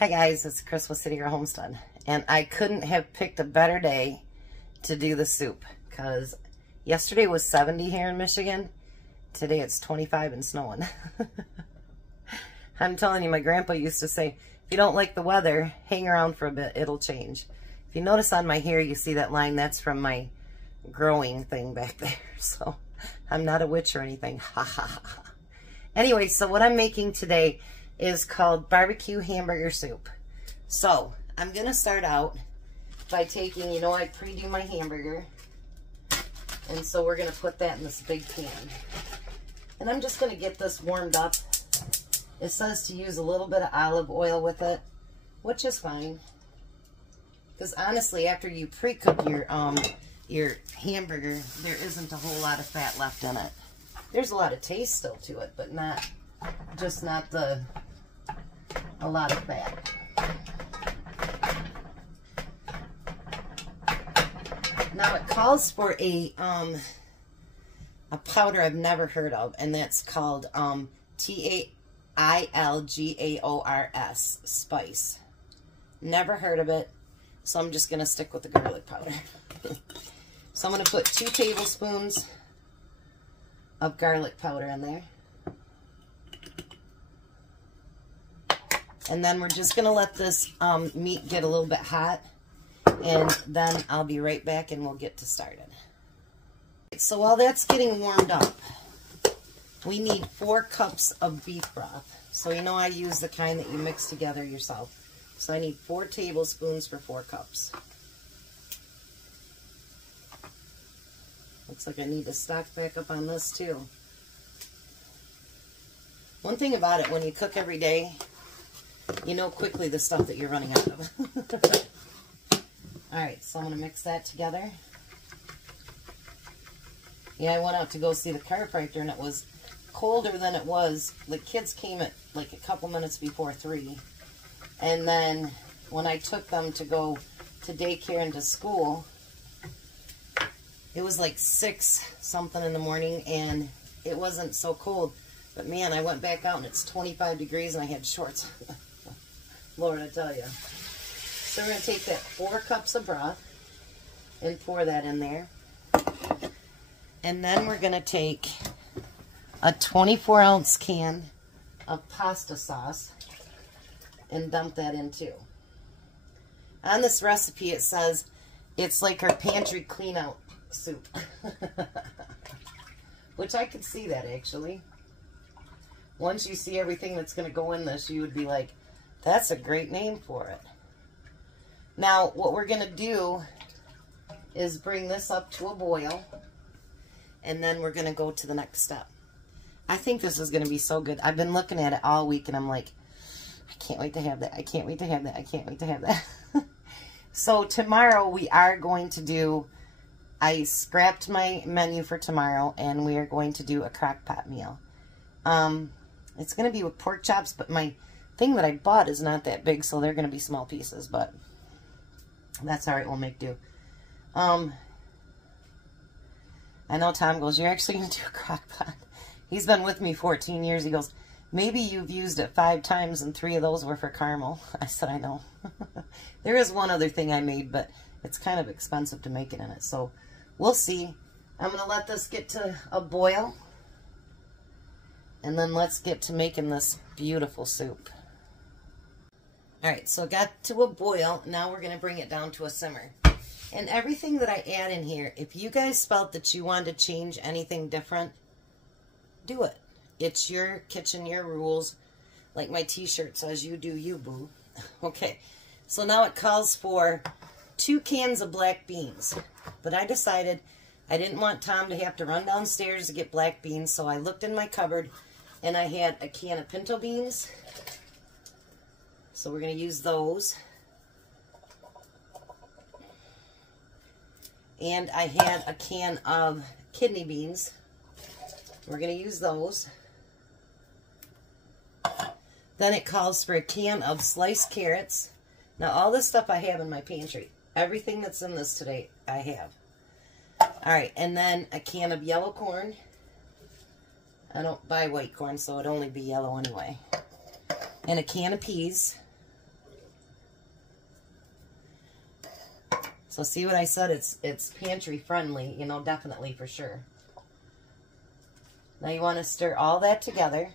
Hi guys, it's Chris with City Girl Homestead, and I couldn't have picked a better day to do the soup because yesterday was 70 here in Michigan. Today it's 25 and snowing. I'm telling you, my grandpa used to say, if you don't like the weather, hang around for a bit, it'll change. If you notice on my hair, you see that line, that's from my growing thing back there. So I'm not a witch or anything. Ha ha ha. Anyway, so what I'm making today is called BBQ Hamburger Soup. So I'm gonna start out by taking, I pre-do my hamburger, and so we're gonna put that in this big pan. And I'm just gonna get this warmed up. It says to use a little bit of olive oil with it, which is fine. Because honestly, after you pre-cook your hamburger, there isn't a whole lot of fat left in it. There's a lot of taste still to it, but not a lot of fat. Now it calls for a powder I've never heard of, and that's called Tailgaors spice. Never heard of it, so I'm just gonna stick with the garlic powder. So I'm gonna put 2 tablespoons of garlic powder in there. And then we're just going to let this meat get a little bit hot, and then I'll be right back and we'll get to started. So while that's getting warmed up, we need 4 cups of beef broth. So I use the kind that you mix together yourself. So I need 4 tablespoons for 4 cups. Looks like I need to stock back up on this too. One thing about it, when you cook every day, you know quickly the stuff that you're running out of. Alright, so I'm going to mix that together. Yeah, I went out to go see the chiropractor and it was colder than it was. The kids came at like a couple minutes before 3. And then when I took them to go to daycare and to school, it was like 6 something in the morning and it wasn't so cold. But man, I went back out and it's 25 degrees and I had shorts. Lord, I tell you. So we're going to take that 4 cups of broth and pour that in there. And then we're going to take a 24-ounce can of pasta sauce and dump that in too. On this recipe it says it's like our pantry clean out soup. Which I could see that actually. Once you see everything that's going to go in this, you would be like, that's a great name for it. Now, what we're going to do is bring this up to a boil, and then we're going to go to the next step. I think this is going to be so good. I've been looking at it all week, and I'm like, I can't wait to have that. I can't wait to have that. I can't wait to have that. So tomorrow we are going to do, I scrapped my menu for tomorrow, and we are going to do a crock pot meal. It's going to be with pork chops, but my thing that I bought is not that big, so they're going to be small pieces, but that's all right. We'll make do. I know Tom goes, you're actually going to do a crock pot. He's been with me 14 years. He goes, maybe you've used it 5 times and 3 of those were for caramel. I said, I know. There is one other thing I made, but it's kind of expensive to make it in it, so we'll see. I'm going to let this get to a boil, and then let's get to making this beautiful soup. Alright, so it got to a boil. Now we're going to bring it down to a simmer. And everything that I add in here, if you guys felt that you wanted to change anything different, do it. It's your kitchen, your rules. Like my t-shirt says, you do you, boo. Okay, so now it calls for 2 cans of black beans. But I decided I didn't want Tom to have to run downstairs to get black beans, so I looked in my cupboard and I had a can of pinto beans. So we're going to use those. And I had a can of kidney beans. We're going to use those. Then it calls for a can of sliced carrots. Now all this stuff I have in my pantry. Everything that's in this today I have. Alright, and then a can of yellow corn. I don't buy white corn, so it'd only be yellow anyway. And a can of peas. So see what I said? It's pantry friendly, you know, definitely for sure. Now you want to stir all that together.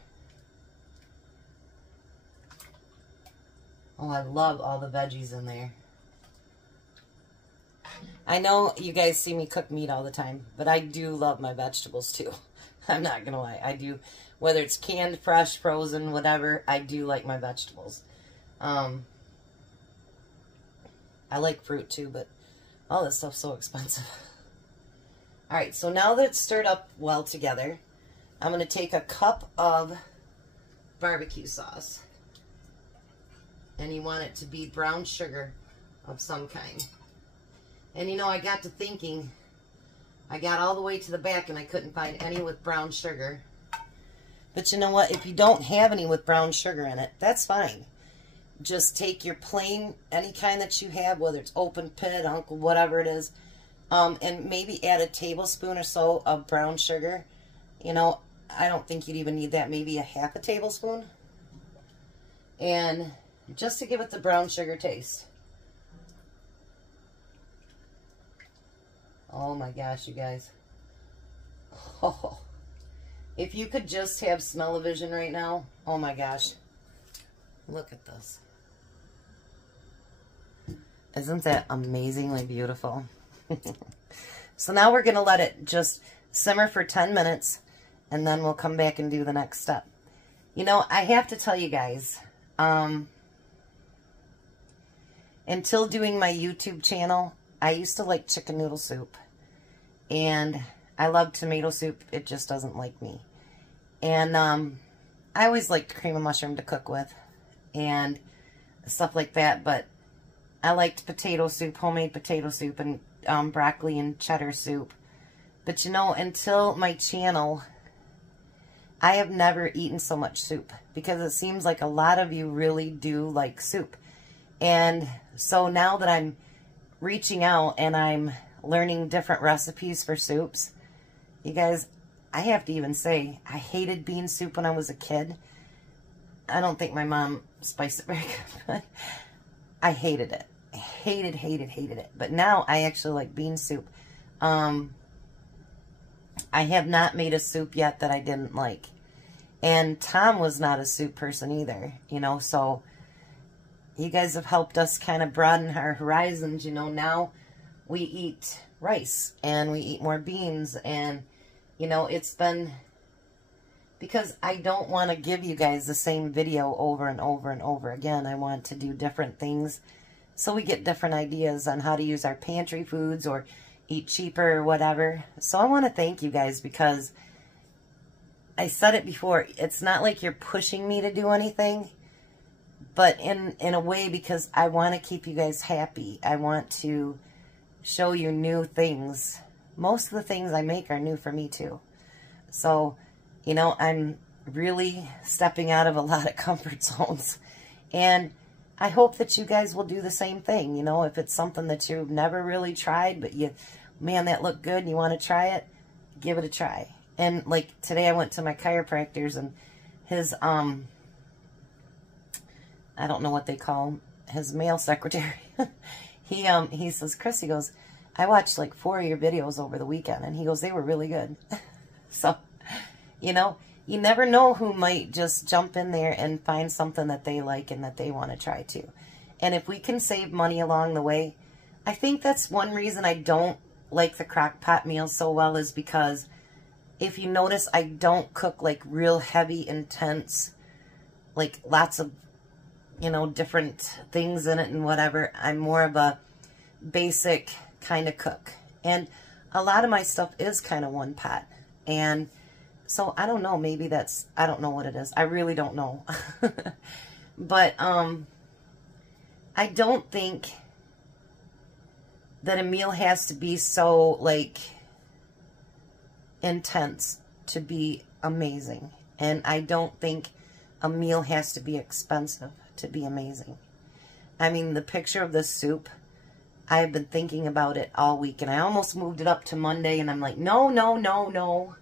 Oh, I love all the veggies in there. I know you guys see me cook meat all the time, but I do love my vegetables too. I'm not going to lie. I do. Whether it's canned, fresh, frozen, whatever, I do like my vegetables. I like fruit too, but all this stuff's so expensive. All right, so now that it's stirred up well together, I'm going to take a cup of barbecue sauce. And you want it to be brown sugar of some kind. And you know, I got to thinking, I got all the way to the back and I couldn't find any with brown sugar. But you know what? If you don't have any with brown sugar in it, that's fine. Just take your plain, any kind that you have, whether it's open pit, uncle, whatever it is, and maybe add a tablespoon or so of brown sugar. You know, I don't think you'd even need that, maybe a half a tablespoon. And just to give it the brown sugar taste. Oh my gosh, you guys. Oh, if you could just have smell-o-vision right now, oh my gosh. Look at this. Isn't that amazingly beautiful? So now we're going to let it just simmer for 10 minutes, and then we'll come back and do the next step. You know, I have to tell you guys, until doing my YouTube channel, I used to like chicken noodle soup. And I love tomato soup. It just doesn't like me. And I always liked cream of mushroom to cook with. And stuff like that. But I liked potato soup, homemade potato soup, and broccoli and cheddar soup. But you know, until my channel, I have never eaten so much soup. Because it seems like a lot of you really do like soup. And so now that I'm reaching out and I'm learning different recipes for soups, you guys, I have to even say, I hated bean soup when I was a kid. I don't think my mom spiced it very good, but I hated it. I hated it. But now I actually like bean soup. I have not made a soup yet that I didn't like. And Tom was not a soup person either, you know, so you guys have helped us kind of broaden our horizons. You know, now we eat rice and we eat more beans, and you know, it's been, because I don't want to give you guys the same video over and over and over again. I want to do different things so we get different ideas on how to use our pantry foods or eat cheaper or whatever. So I want to thank you guys, because I said it before, it's not like you're pushing me to do anything, but in a way, because I want to keep you guys happy. I want to show you new things. Most of the things I make are new for me too. So, you know, I'm really stepping out of a lot of comfort zones. And I hope that you guys will do the same thing. You know, if it's something that you've never really tried, but you, man, that looked good and you want to try it, give it a try. And like today I went to my chiropractor's, and his, I don't know what they call him, his male secretary. He says, Chris, he goes, I watched like 4 of your videos over the weekend, and he goes, they were really good. So, you know, you never know who might just jump in there and find something that they like and that they want to try too. And if we can save money along the way, I think that's one reason I don't like the crock pot meals so well, is because if you notice, I don't cook like real heavy, intense, like lots of, you know, different things in it and whatever. I'm more of a basic kind of cook. And a lot of my stuff is kind of one pot. And so I don't know, maybe that's, I don't know what it is. I really don't know. But I don't think that a meal has to be so like intense to be amazing. And I don't think a meal has to be expensive to be amazing. I mean, the picture of this soup, I've been thinking about it all week, and I almost moved it up to Monday, and I'm like, no, no, no, no.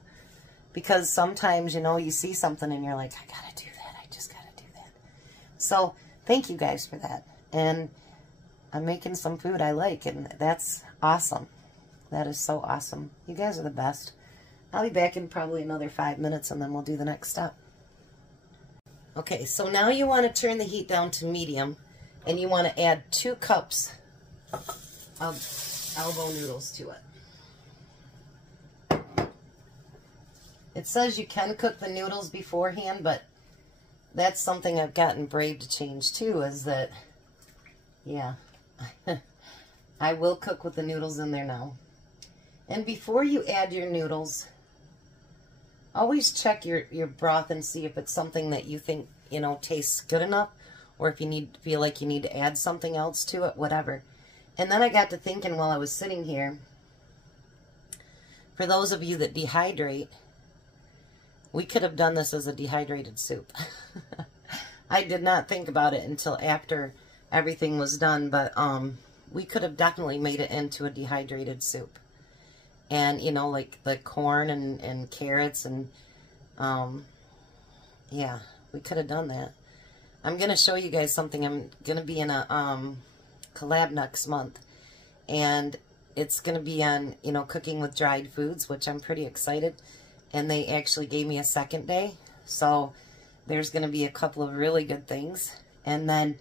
Because sometimes, you know, you see something and you're like, I gotta do that. I just gotta do that. So thank you guys for that. And I'm making some food I like, and that's awesome. That is so awesome. You guys are the best. I'll be back in probably another 5 minutes, and then we'll do the next step. Okay, so now you want to turn the heat down to medium, and you want to add 2 cups of elbow noodles to it. It says you can cook the noodles beforehand, but that's something I've gotten brave to change too, is that, yeah, I will cook with the noodles in there now. And before you add your noodles, always check your broth and see if it's something that you think, you know, tastes good enough, or if you feel like you need to add something else to it, whatever. And then I got to thinking while I was sitting here, for those of you that dehydrate, we could have done this as a dehydrated soup. I did not think about it until after everything was done, but we could have definitely made it into a dehydrated soup. And, you know, like the corn and carrots and, yeah, we could have done that. I'm going to show you guys something. I'm going to be in a collab next month, and it's going to be on, you know, cooking with dried foods, which I'm pretty excited. And they actually gave me a second day, so there's going to be a couple of really good things. And then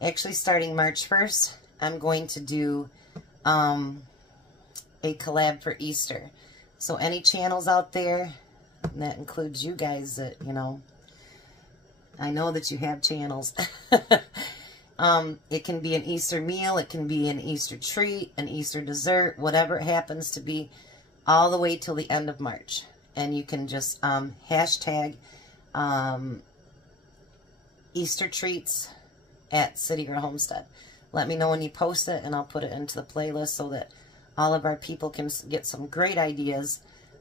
actually starting March 1st, I'm going to do a collab for Easter. So any channels out there, and that includes you guys that, you know, I know that you have channels. It can be an Easter meal, it can be an Easter treat, an Easter dessert, whatever it happens to be, all the way till the end of March. And you can just hashtag Easter treats at City Girl Homestead. Let me know when you post it, and I'll put it into the playlist so that all of our people can get some great ideas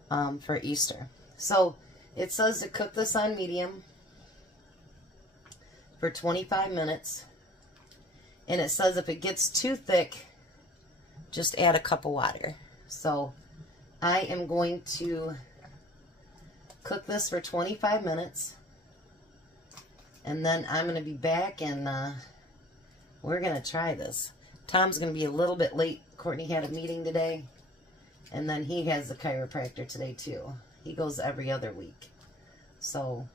for Easter. So it says to cook this on medium for 25 minutes. And it says if it gets too thick, just add a cup of water. So I am going to cook this for 25 minutes. And then I'm going to be back, and we're going to try this. Tom's going to be a little bit late. Courtney had a meeting today. And then he has the chiropractor today too. He goes every other week. So,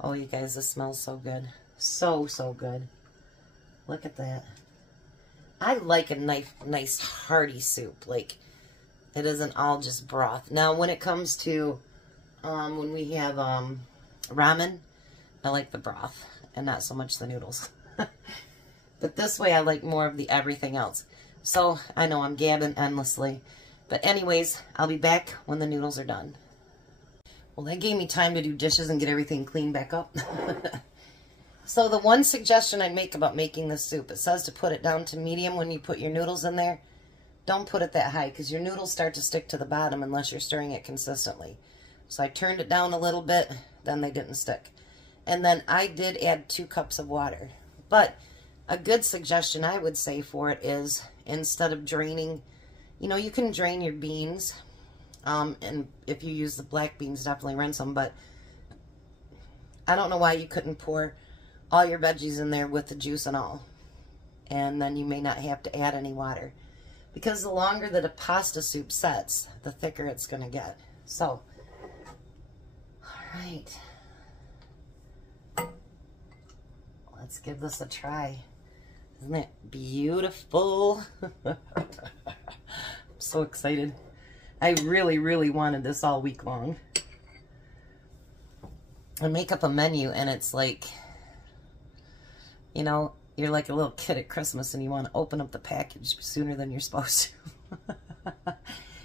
oh, you guys, this smells so good. So, so good. Look at that. I like a nice hearty soup. Like, it isn't all just broth. Now, when it comes to, when we have ramen, I like the broth and not so much the noodles. But this way, I like more of the everything else. So, I know I'm gabbing endlessly. But anyways, I'll be back when the noodles are done. Well, that gave me time to do dishes and get everything cleaned back up. So the one suggestion I make about making this soup, it says to put it down to medium when you put your noodles in there. Don't put it that high, because your noodles start to stick to the bottom unless you're stirring it consistently. So I turned it down a little bit, then they didn't stick. And then I did add 2 cups of water. But a good suggestion I would say for it is, instead of draining, you know, you can drain your beans. And if you use the black beans, definitely rinse them. But I don't know why you couldn't pour all your veggies in there with the juice and all. And then you may not have to add any water. Because the longer that a pasta soup sets, the thicker it's going to get. So, alright. Let's give this a try. Isn't it beautiful? I'm so excited. I really, really wanted this all week long. I make up a menu and it's like, you know, you're like a little kid at Christmas and you want to open up the package sooner than you're supposed to.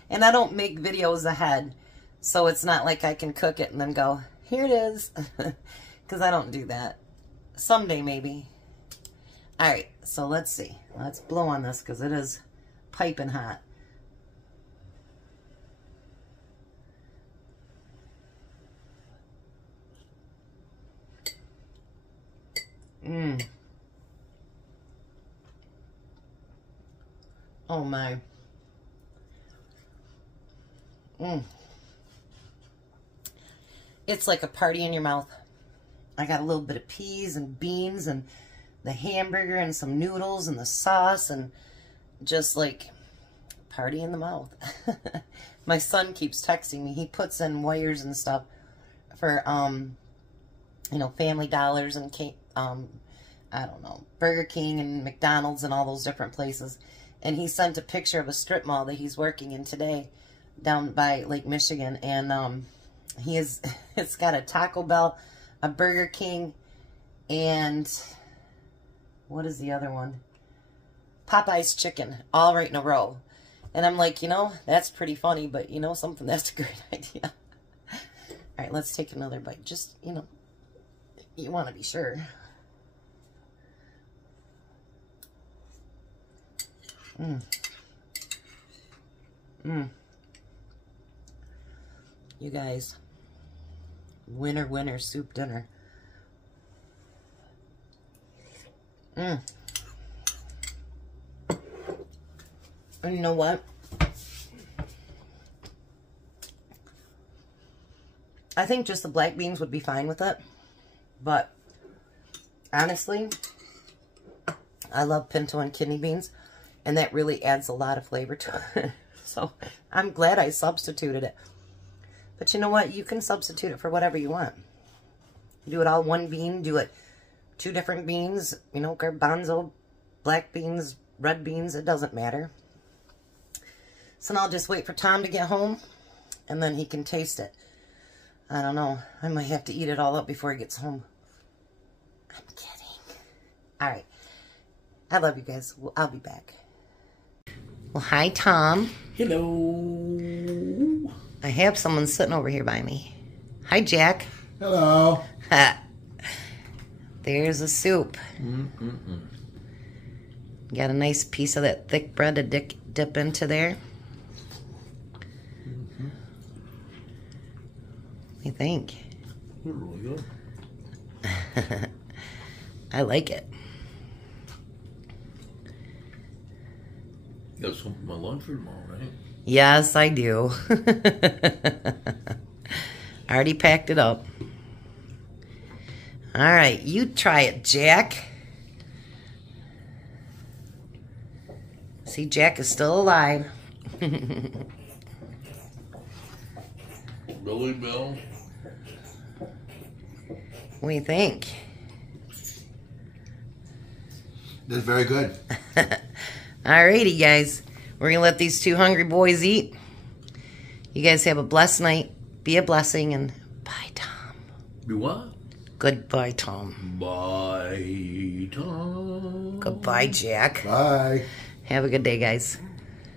And I don't make videos ahead, so it's not like I can cook it and then go, here it is. Because I don't do that. Someday maybe. Alright, so let's see. Let's blow on this because it is piping hot. Mmm. Oh my. Mmm. It's like a party in your mouth. I got a little bit of peas and beans and the hamburger and some noodles and the sauce and just like party in the mouth. My son keeps texting me. He puts in wires and stuff for, you know, Family Dollars and, I don't know, Burger King and McDonald's and all those different places. And he sent a picture of a strip mall that he's working in today down by Lake Michigan. And it's got a Taco Bell, a Burger King, and what is the other one? Popeye's Chicken, all right in a row. And I'm like, you know, that's pretty funny, but you know something, that's a great idea. All right, let's take another bite. Just, you know, you want to be sure. You guys, winner soup dinner. And you know what? I think just the black beans would be fine with it. But honestly, I love pinto and kidney beans. And that really adds a lot of flavor to it. So I'm glad I substituted it. But you know what? You can substitute it for whatever you want. Do it all one bean. Do it 2 different beans. You know, garbanzo, black beans, red beans. It doesn't matter. So now I'll just wait for Tom to get home. And then he can taste it. I don't know. I might have to eat it all up before he gets home. I'm kidding. All right. I love you guys. Well, I'll be back. Well, hi, Tom. Hello. I have someone sitting over here by me. Hi, Jack. Hello. There's a soup. Got a nice piece of that thick bread to dip into there. What do you think? Really good. I like it. You got some for my lunch for tomorrow, right? Yes, I do. I already packed it up. All right, you try it, Jack. See, Jack is still alive. Billy Bill. What do you think? That's very good. Alrighty, guys. We're going to let these 2 hungry boys eat. You guys have a blessed night. Be a blessing, and bye, Tom. Be what? Goodbye, Tom. Bye, Tom. Goodbye, Jack. Bye. Have a good day, guys.